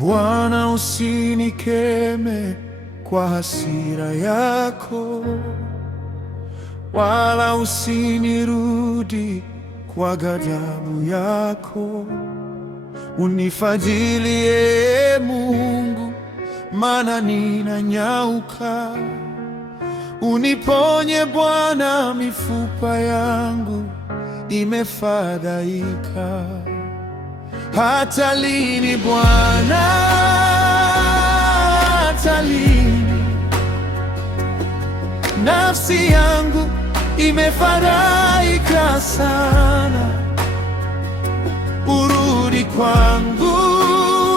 Bwana, usinikeme kwa hasira yako, wala usinirudi kwa ghadhabu yako. Unifadhilie Mungu, maana ninanyauka. Uniponye Bwana, mifupa yangu imefadhaika. Hata lini Bwana, hata lini? Nafsi yangu imefadhaika sana. Urudi kwangu,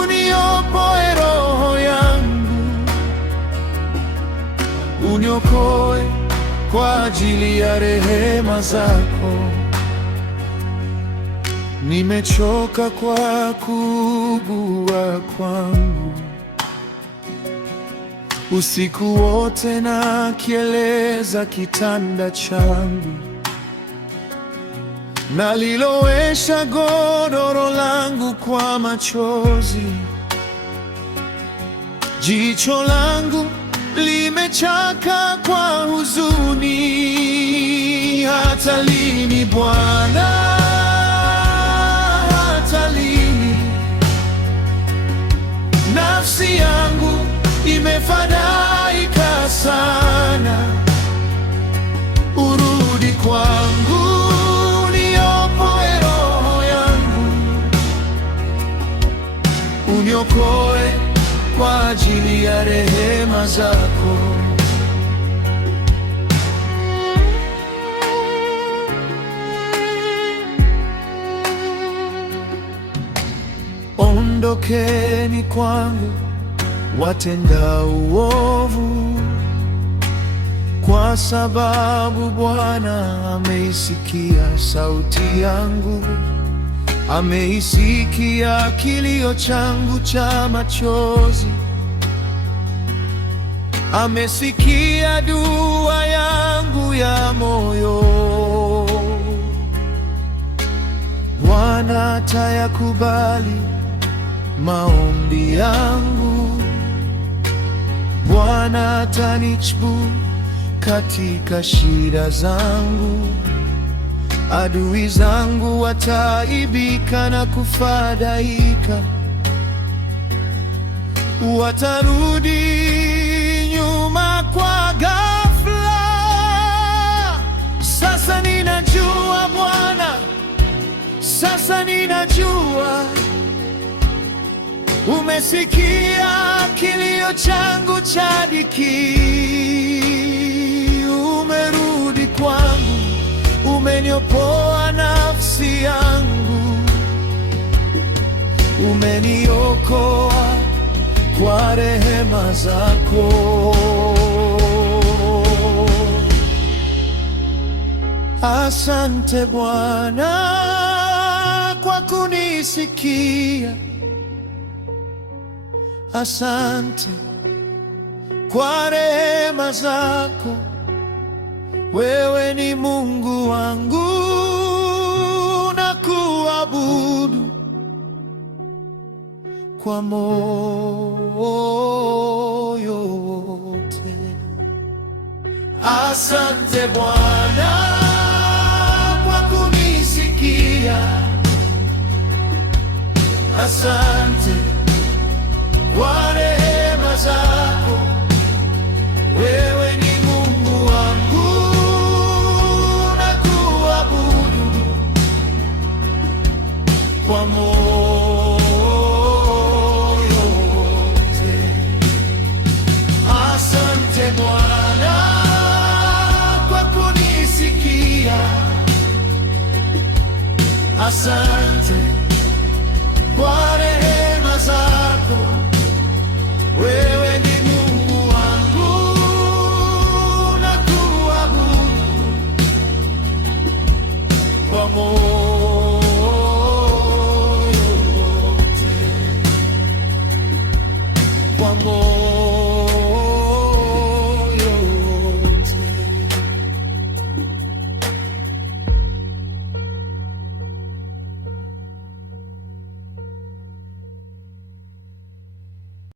niopoe roho yangu. Uniokoe kwa ajili ya rehema zako. Nimechoka kwa kuugua kwangu, usiku wote nakieleza kitanda changu. Nalilowesha godoro langu kwa machozi, jicho langu limechaka kwa huzuni. Hata lini Bwana, hata lini? Nafsi yangu imefadhaika sana. Urudi kwangu, niopoe roho yangu. Uniokoe kwa ajili ya rehema zako. Ondokeni kwangu watenda uovu, kwa sababu Bwana ameisikia sauti yangu. Ameisikia kilio changu cha machozi. Amesikia dua yangu ya moyo. Bwana atayakubali maombi yangu. Bwana atanijibu katika shida zangu. Adui zangu wataaibika na kufadhaika. Watarudi nyuma kwa ghafla. Sasa ninajua Bwana, sasa ninajua umesikia kilio changu cha dhiki. Umerudi kwangu, umeniopoa nafsi yangu. Umeniokoa kwa rehema zako. Asante Bwana kwa kunisikia. Asante kwa rehema zako. Wewe ni Mungu wangu, na kuabudu kwa moyo wote. Asante Bwana kwa kunisikia. Asante kwa rehema zako. Wewe ni Mungu wangu, na kuabudu kwa moyo wote. Asante Bwana kwa kunisikia. Asante kwa rehema zako. Wewe ni Mungu wangu, na kuabudu kwa moyo wote, kwa moyo